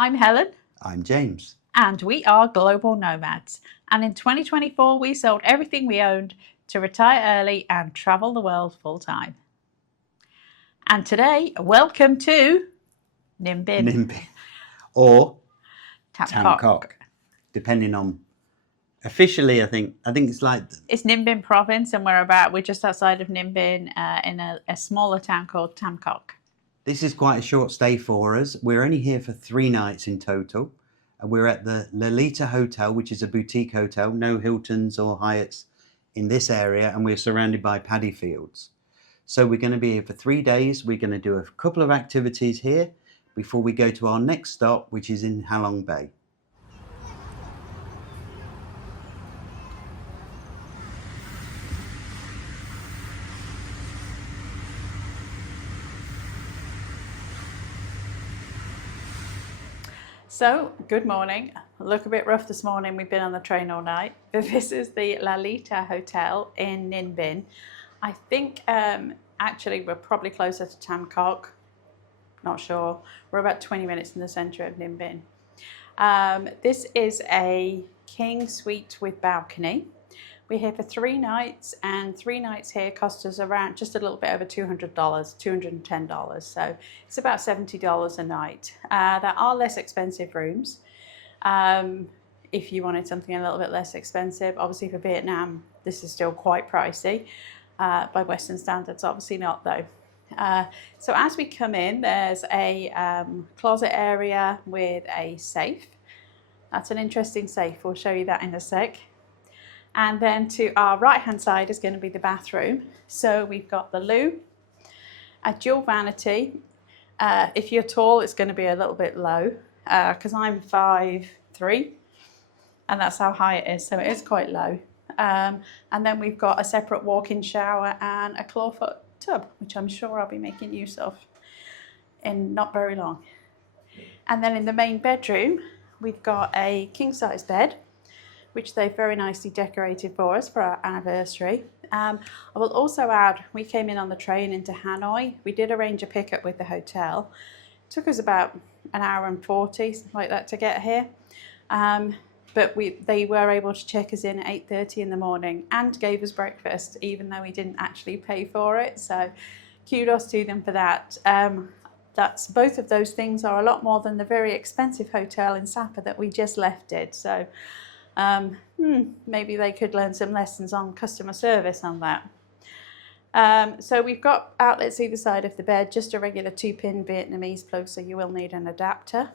I'm Helen. I'm James. And we are global nomads. And in 2024, we sold everything we owned to retire early and travel the world full time. And today, welcome to Ninh Binh. Or Tam Coc, depending on. Officially, I think it's like it's Ninh Binh province, and we're just outside of Ninh Binh in a smaller town called Tam Coc. This is quite a short stay for us. We're only here for 3 nights in total, and we're at the Lalita Hotel, which is a boutique hotel. No Hiltons or Hyatts in this area, and we're surrounded by paddy fields. So we're going to be here for 3 days. We're going to do a couple of activities here before we go to our next stop, which is in Halong Bay. So, good morning. Look a bit rough this morning. We've been on the train all night. But this is the Lalita Hotel in Ninh Binh. I think actually we're probably closer to Tam Coc. Not sure. We're about 20 minutes in the centre of Ninh Binh. This is a king suite with balcony. We're here for 3 nights, and 3 nights here cost us around just a little bit over $200, $210. So it's about $70 a night. There are less expensive rooms. If you wanted something a little bit less expensive, obviously for Vietnam, this is still quite pricey. By Western standards, obviously not though. So as we come in, there's a closet area with a safe. That's an interesting safe. We'll show you that in a sec. And then to our right hand side is going to be the bathroom. So we've got the loo, a dual vanity. If you're tall, it's going to be a little bit low because I'm 5'3", and that's how high it is, so it is quite low. And then we've got a separate walk-in shower and a clawfoot tub, which I'm sure I'll be making use of in not very long. And then in the main bedroom, we've got a king-size bed, which they've very nicely decorated for us for our anniversary. I will also add, we came in on the train into Hanoi. We did arrange a pickup with the hotel. It took us about an hour and 40, something like that, to get here. But they were able to check us in at 8:30 in the morning and gave us breakfast, even though we didn't actually pay for it. So kudos to them for that. Both of those things are a lot more than the very expensive hotel in Sapa that we just left it. So maybe they could learn some lessons on customer service on that. So we've got outlets either side of the bed, just a regular 2-pin Vietnamese plug, so you will need an adapter.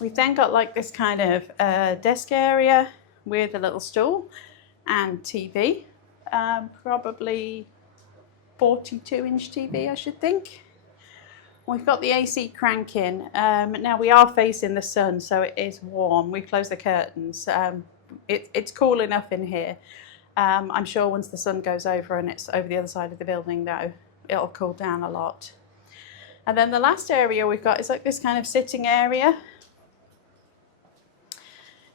We've then got like this kind of desk area with a little stool and TV, probably 42-inch TV, I should think. We've got the AC cranking. Now we are facing the sun, so it is warm. We've closed the curtains. It's cool enough in here. I'm sure once the sun goes over and it's over the other side of the building though, it'll cool down a lot. And then the last area we've got is like this kind of sitting area.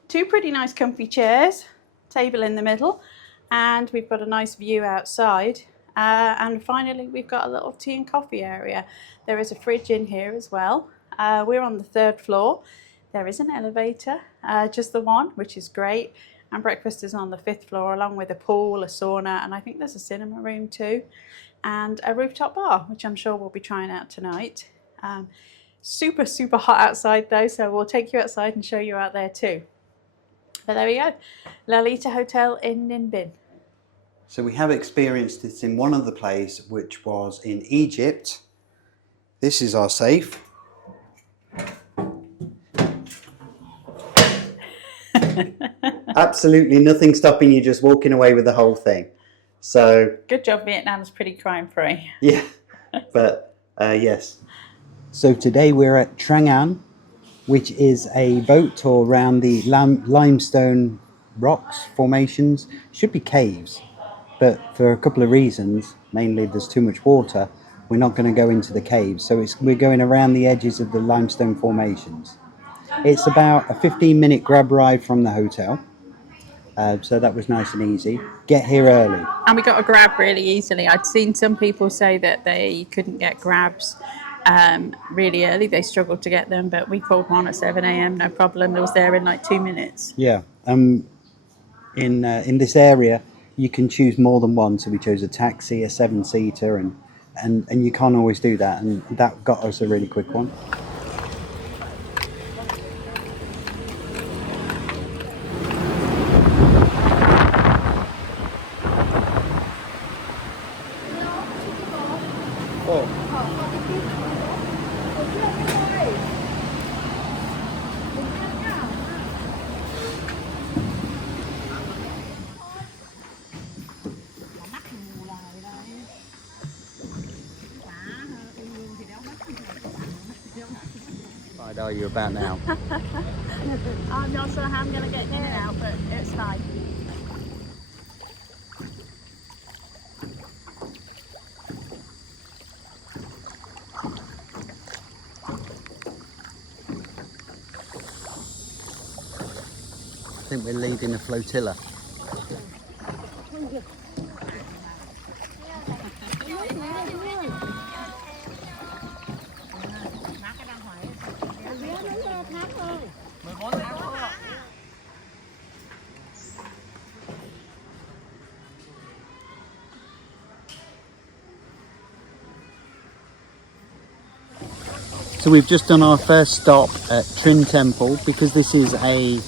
2 pretty nice comfy chairs, table in the middle, and we've got a nice view outside. And finally, we've got a little tea and coffee area. There is a fridge in here as well. We're on the 3rd floor. There is an elevator, just the one, which is great. And breakfast is on the 5th floor, along with a pool, a sauna, and I think there's a cinema room too. And a rooftop bar, which I'm sure we'll be trying out tonight. Super, super hot outside though, so we'll take you outside and show you out there too. But there we go, Lalita Hotel in Ninh Binh. So we have experienced this in one other place, which was in Egypt. This is our safe. Absolutely nothing stopping you just walking away with the whole thing. So good job, Vietnam's pretty crime free. Yeah, but yes. So today we're at Trang An, which is a boat tour around the limestone rocks formations. Should be caves. But for a couple of reasons, mainly there's too much water, we're not going to go into the caves. So we're going around the edges of the limestone formations. It's about a 15-minute grab ride from the hotel. So that was nice and easy. Get here early. And we got a grab really easily. I'd seen some people say that they couldn't get grabs really early. They struggled to get them, but we called one at 7 a.m. No problem. It was there in like 2 minutes. Yeah. In this area, you can choose more than one. So we chose a taxi, a 7-seater, and you can't always do that. And that got us a really quick one. How are you about now? I'm not sure how I'm going to get in and out, but it's fine. I think we're leading a flotilla. So we've just done our first stop at Trin Temple because this is a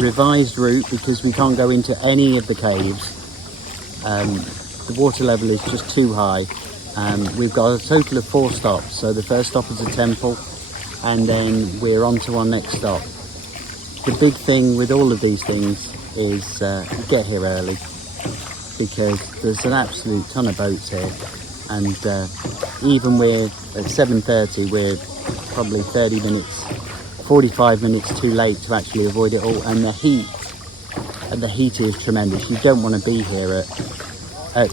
revised route because we can't go into any of the caves. The water level is just too high. We've got a total of 4 stops. So the first stop is a temple and then we're on to our next stop. The big thing with all of these things is get here early because there's an absolute ton of boats here. And even we're at 7:30, we're probably 30 minutes, 45 minutes too late to actually avoid it all. And the heat is tremendous. You don't want to be here at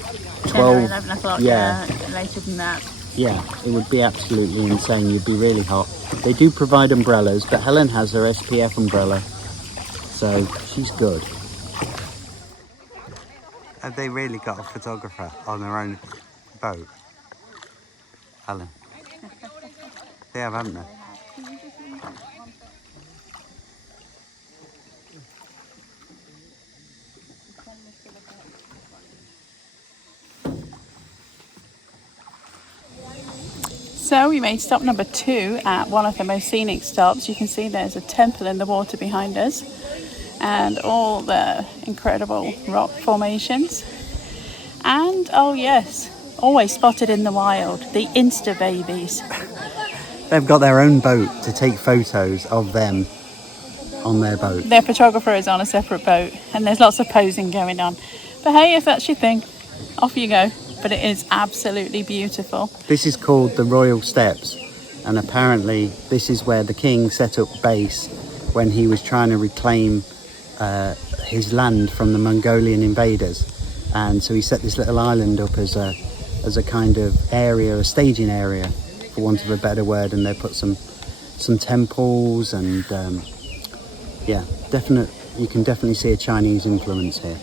12, 10 or 11 o'clock, yeah, later than that. Yeah, it would be absolutely insane. You'd be really hot. They do provide umbrellas, but Helen has her SPF umbrella, so she's good. Have they really got a photographer on their own boat, Helen? They have, haven't they? So we made stop number 2 at one of the most scenic stops. You can see there's a temple in the water behind us and all the incredible rock formations. And oh yes, always spotted in the wild, the Insta babies. They've got their own boat to take photos of them on their boat. Their photographer is on a separate boat and there's lots of posing going on. But hey, if that's your thing, off you go. But it is absolutely beautiful. This is called the Royal Steps, and apparently this is where the king set up base when he was trying to reclaim his land from the Mongolian invaders. And so he set this little island up as a kind of area, a staging area, for want of a better word. And they put some temples and yeah, you can definitely see a Chinese influence here.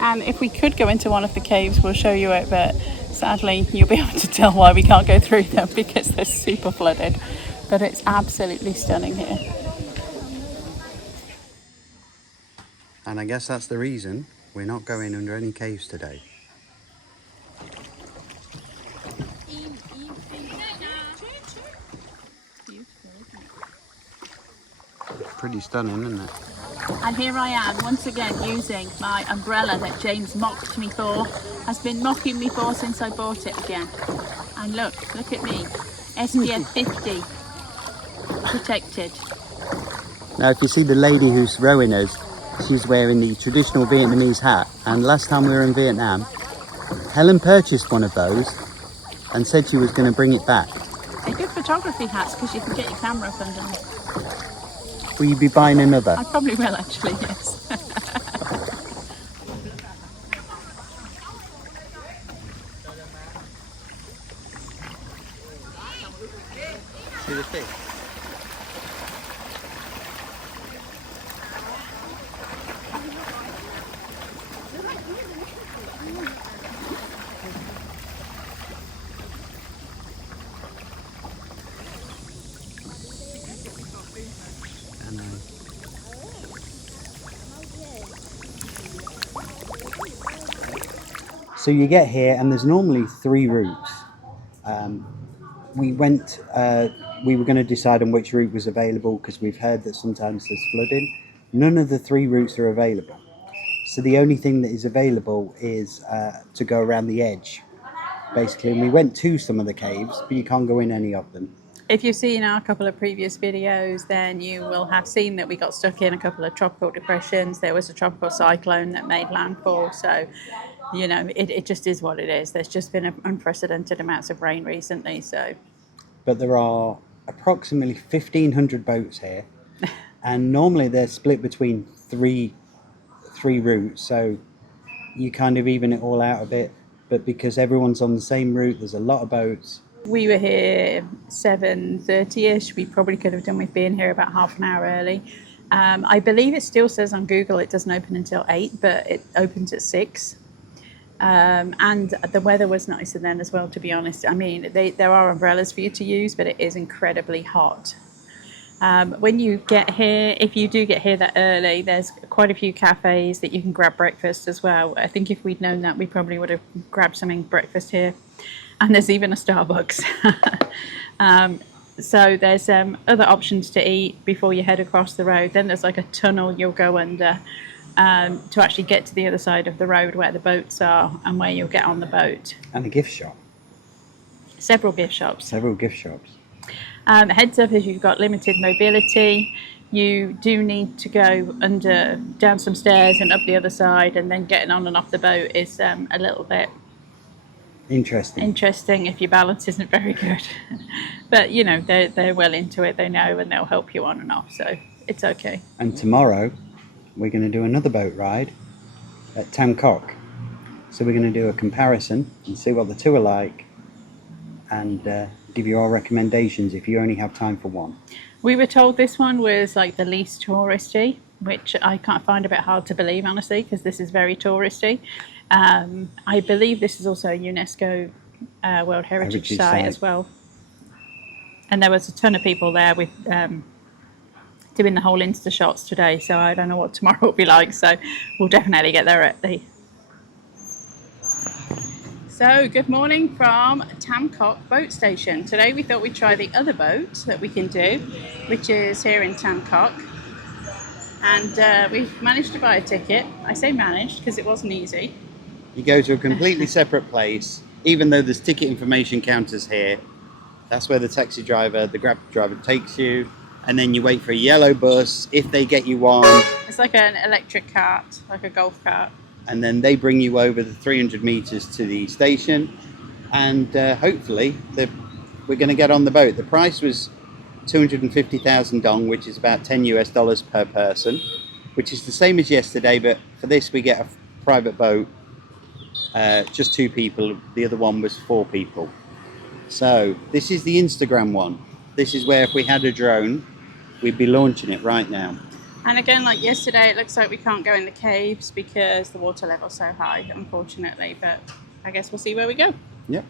And if we could go into one of the caves, we'll show you it, but sadly you'll be able to tell why we can't go through them because they're super flooded. But it's absolutely stunning here. And I guess that's the reason we're not going under any caves today. Pretty stunning, isn't it? And here I am once again using my umbrella that James mocked me for, has been mocking me for since I bought it again. And look at me, SPF 50, protected. Now if you see the lady who's rowing us, she's wearing the traditional Vietnamese hat, and last time we were in Vietnam, Helen purchased one of those and said she was going to bring it back. They're good photography hats because you can get your camera up underneath. Will you be buying another? I probably will actually, yes. See the fish? So you get here, and there's normally 3 routes. We were going to decide on which route was available because we've heard that sometimes there's flooding. None of the 3 routes are available. So the only thing that is available is to go around the edge, basically. And we went to some of the caves, but you can't go in any of them. If you've seen our couple of previous videos, then you will have seen that we got stuck in a couple of tropical depressions. There was a tropical cyclone that made landfall. So, you know, it just is what it is. There's just been unprecedented amounts of rain recently. So, but there are approximately 1,500 boats here, and normally they're split between three routes. So you kind of even it all out a bit. But because everyone's on the same route, there's a lot of boats. We were here 7:30ish. We probably could have done with being here about half an hour early. I believe it still says on Google it doesn't open until 8, but it opens at 6. And the weather was nicer then as well, to be honest. I mean, there are umbrellas for you to use, but it is incredibly hot. When you get here, if you do get here that early, there's quite a few cafes that you can grab breakfast as well. I think if we'd known that, we probably would have grabbed something breakfast here. And there's even a Starbucks. So there's other options to eat before you head across the road. Then there's like a tunnel you'll go under to actually get to the other side of the road where the boats are and where you'll get on the boat. And a gift shop. Several gift shops. Heads up, if you've got limited mobility, you do need to go down some stairs and up the other side, and then getting on and off the boat is a little bit interesting if your balance isn't very good. But you know, they're well into it, they know, and they'll help you on and off, so it's okay. And tomorrow we're going to do another boat ride at Tam Coc. So we're going to do a comparison and see what the two are like, and give you our recommendations if you only have time for one. We were told this one was like the least touristy, which I can't find a bit hard to believe, honestly, because this is very touristy. I believe this is also a UNESCO World Heritage Site as well. And there was a ton of people there with doing the whole Insta shots today, so I don't know what tomorrow will be like, so we'll definitely get there early. So good morning from Tam Coc boat station. Today we thought we'd try the other boat that we can do, which is here in Tam Coc. And we've managed to buy a ticket. I say managed because it wasn't easy. You go to a completely separate place, even though there's ticket information counters here. That's where the taxi driver, the Grab driver takes you, and then you wait for a yellow bus if they get you on. It's like an electric cart, like a golf cart. And then they bring you over the 300 meters to the station, and hopefully we're going to get on the boat. The price was 250,000 dong, which is about $10 per person, which is the same as yesterday, but for this we get a private boat, just 2 people. The other one was 4 people. So this is the Instagram one. This is where if we had a drone, we'd be launching it right now. And again, like yesterday, it looks like we can't go in the caves because the water level's so high, unfortunately, but I guess we'll see where we go. Yep.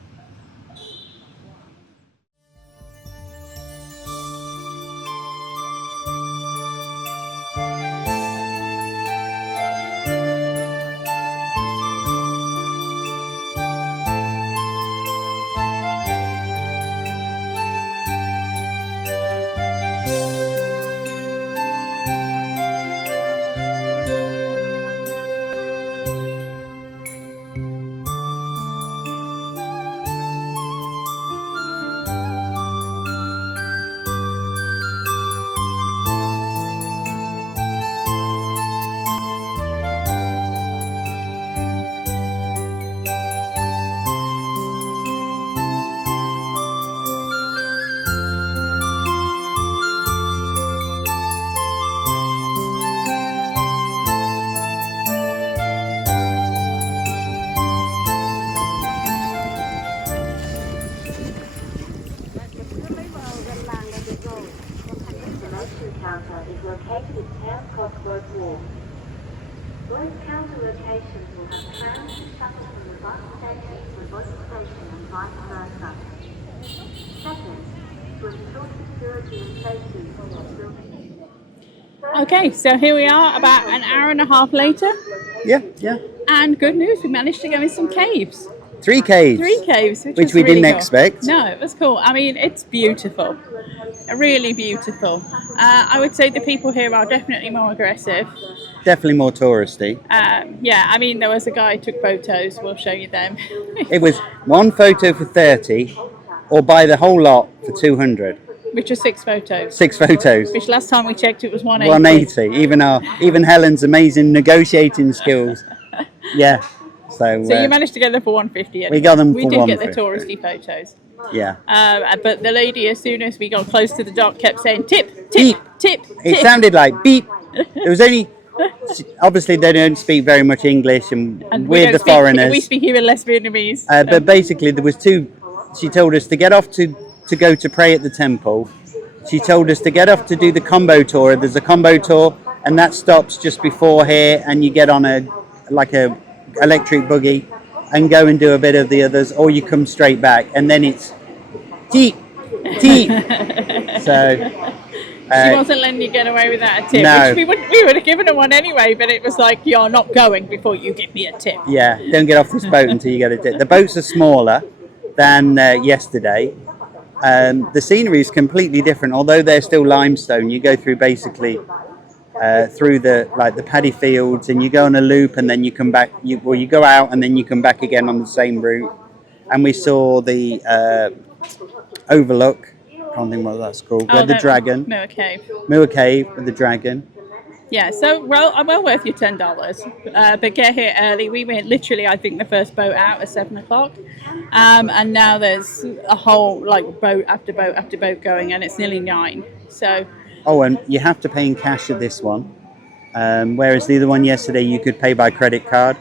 counter is located in Tam Coc Road Walk. Both counter locations will have trams and shuttles from the bus station to the bus station and vice versa. Second, to ensure security and safety for your building. Okay, so here we are about an hour and a half later. Yeah. And good news, we managed to go in some caves. 3 caves. 3 caves, which was we really didn't cool. expect. No, it was cool. I mean, it's beautiful. Really beautiful. I would say the people here are definitely more aggressive. Definitely more touristy. Yeah, I mean, there was a guy who took photos. We'll show you them. It was 1 photo for 30, or buy the whole lot for 200. Which was 6 photos. 6 photos. Which last time we checked, it was 180. 180. Even Helen's amazing negotiating skills. Yeah. So you managed to get them for 150. Anyway. We got them We for did get 150. the touristy photos. Yeah. But the lady, as soon as we got close to the dock, kept saying tip, tip, tip. It sounded like beep. There was only. Obviously, they don't speak very much English, and we're the foreigners. We speak even less Vietnamese. But basically, there was 2. She told us to get off to go to pray at the temple. She told us to get off to do the combo tour. There's a combo tour, and that stops just before here, and you get on a electric buggy and go and do a bit of the others, or you come straight back, and then it's deep. So she wasn't letting you get away without a tip, no. which we would have given her one anyway, but it was like, you're not going before you give me a tip. Yeah, don't get off this boat until you get a tip. The boats are smaller than yesterday. The scenery is completely different, although they're still limestone. You go through basically through the paddy fields, and you go on a loop, and then you come back. You go out, and then you come back again on the same route. And we saw the overlook. I can't think what that's called. Where the dragon. Moa Cave. Moa Cave with the dragon. Yeah, so well worth your $10. But get here early. We went literally, I think, the first boat out at 7 o'clock. And now there's a whole boat after boat after boat going, and it's nearly 9. So. Oh, and you have to pay in cash at this one, whereas the other one yesterday you could pay by credit card.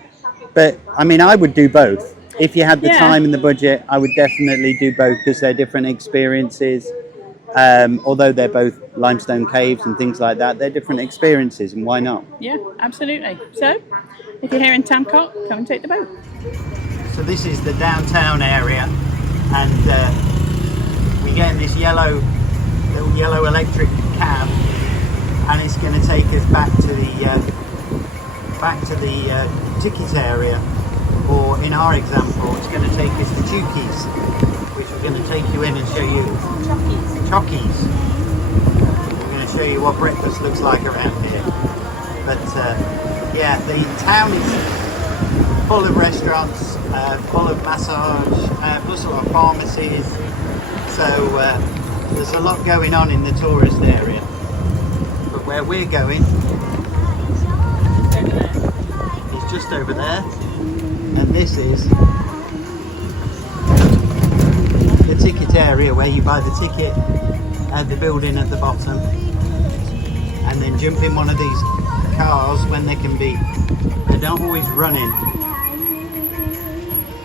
But I mean, I would do both if you had the time and the budget. I would definitely do both because they're different experiences. Although they're both limestone caves and things like that, they're different experiences, and why not? Yeah, absolutely. So, if you're here in Tam Coc, come and take the boat. So this is the downtown area, and we get in this little yellow electric cab, and it's going to take us back to the ticket area, or in our example, it's going to take us to Chookies, which we're going to take you in and show you. Chookies. We're going to show you what breakfast looks like around here. But yeah, the town is full of restaurants, full of massage, plus a lot of pharmacies. So there's a lot going on in the tourist area. But where we're going is just over there, and this is the ticket area where you buy the ticket at the building at the bottom, and then jump in one of these cars when they don't always run in,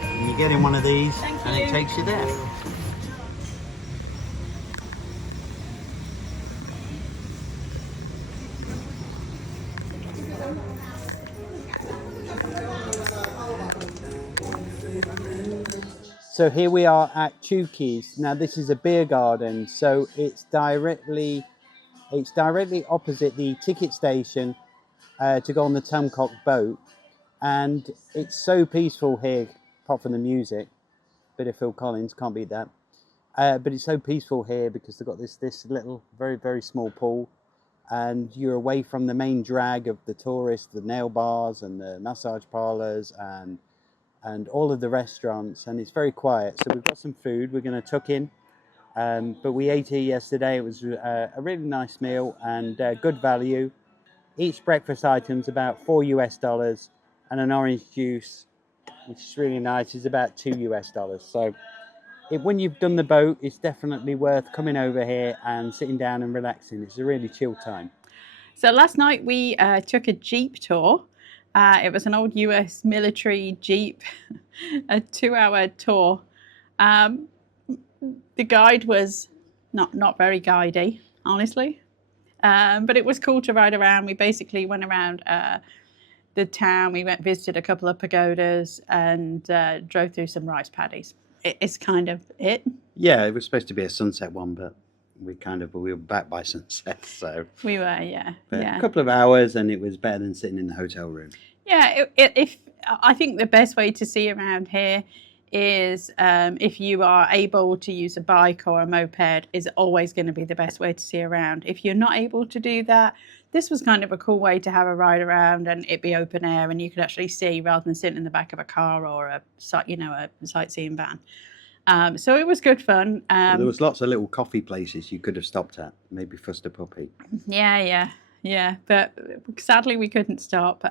and you get in one of these and it takes you there. So here we are at Chookies. Now this is a beer garden, so it's directly opposite the ticket station to go on the Tam Coc boat, and it's so peaceful here, apart from the music. Bit of Phil Collins, can't beat that. But it's so peaceful here because they've got this little, very, very small pool, and you're away from the main drag of the tourists, the nail bars and the massage parlours and all of the restaurants, and it's very quiet. So we've got some food we're going to tuck in, but we ate here yesterday. It was a really nice meal and good value. Each breakfast item's about $4 and an orange juice, which is really nice, is about $2. So when you've done the boat, it's definitely worth coming over here and sitting down and relaxing. It's a really chill time. So last night we took a Jeep tour. It was an old US military Jeep, a 2-hour tour. The guide was not very guidey, honestly, but it was cool to ride around. We basically went around the town. We visited a couple of pagodas and drove through some rice paddies. It's kind of it. Yeah, it was supposed to be a sunset one, but we were back by sunset, so we were, yeah. A couple of hours, and it was better than sitting in the hotel room. Yeah, if I think the best way to see around here is if you are able to use a bike or a moped, is always going to be the best way to see around. If you're not able to do that, this was kind of a cool way to have a ride around and it be open air and you could actually see rather than sitting in the back of a car or a sightseeing van. So it was good fun. There was lots of little coffee places you could have stopped at, maybe fussed a puppy. Yeah. But sadly we couldn't stop.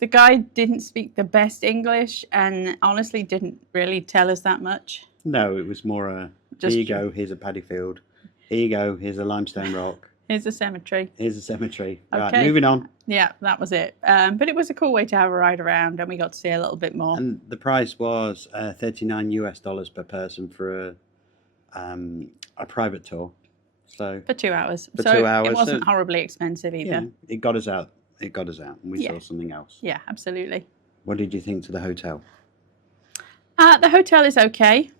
The guy didn't speak the best English and honestly didn't really tell us that much. No, it was more here you go, here's a paddy field. Here you go, here's a limestone rock. Here's a cemetery. Here's a cemetery. Right, Okay. moving on. Yeah, that was it. But it was a cool way to have a ride around and we got to see a little bit more. And the price was $39 per person for a private tour. So For 2 hours. For so 2 hours, it wasn't so- horribly expensive either. yeah, it got us out. It got us out and we Yeah. saw something else. Yeah, absolutely. What did you think to the hotel? The hotel is okay.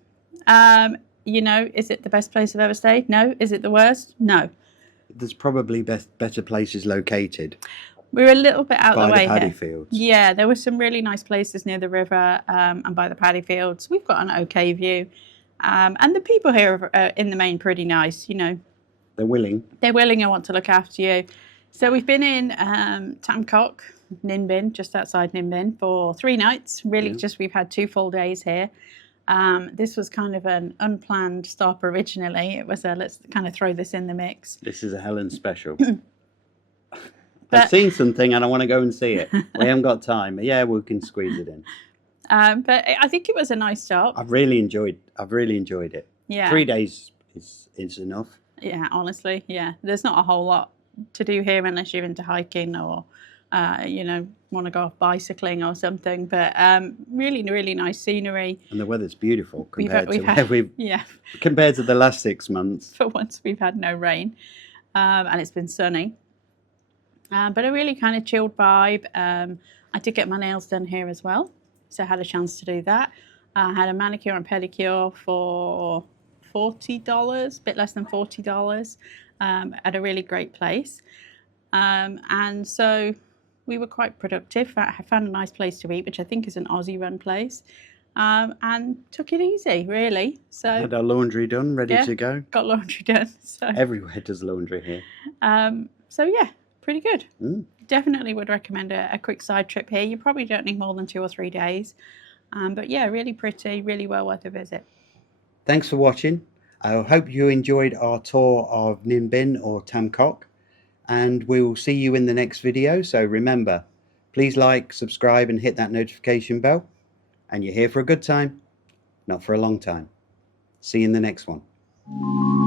Is it the best place I've ever stayed? No. Is it the worst? No. There's probably better places located We're a little bit out by the way the paddy here. fields. Yeah, there were some really nice places near the river and by the paddy fields. We've got an okay view. And the people here are in the main pretty nice, They're willing. They're willing and want to look after you. So we've been in Tam Coc, Ninh Binh, just outside Ninh Binh, for 3 nights. Really, just we've had 2 full days here. This was kind of an unplanned stop originally. It was let's kind of throw this in the mix. This is a Helen special. But- I've seen something and I want to go and see it. We haven't got time. But yeah, we can squeeze it in. But I think it was a nice stop. I've really enjoyed it. Yeah. 3 days is enough. Yeah, honestly, yeah. There's not a whole lot to do here unless you're into hiking or, want to go off bicycling or something. But really, really nice scenery. And the weather's beautiful compared Yeah, compared to the last 6 months. for once we've had no rain and it's been sunny. But a really kind of chilled vibe. I did get my nails done here as well. So I had a chance to do that. I had a manicure and pedicure for $40, a bit less than $40, at a really great place. And so we were quite productive. I found a nice place to eat, which I think is an Aussie-run place, and took it easy, really. So Had our laundry done, ready to go. got laundry done. So, Everywhere does laundry here. so yeah, pretty good. Mm. Definitely would recommend a quick side trip here. You probably don't need more than 2 or 3 days. But yeah, really pretty, really well worth a visit. Thanks for watching. I hope you enjoyed our tour of Ninh Binh or Tam Coc, and we will see you in the next video. So remember, please like, subscribe and hit that notification bell. And you're here for a good time, not for a long time. See you in the next one.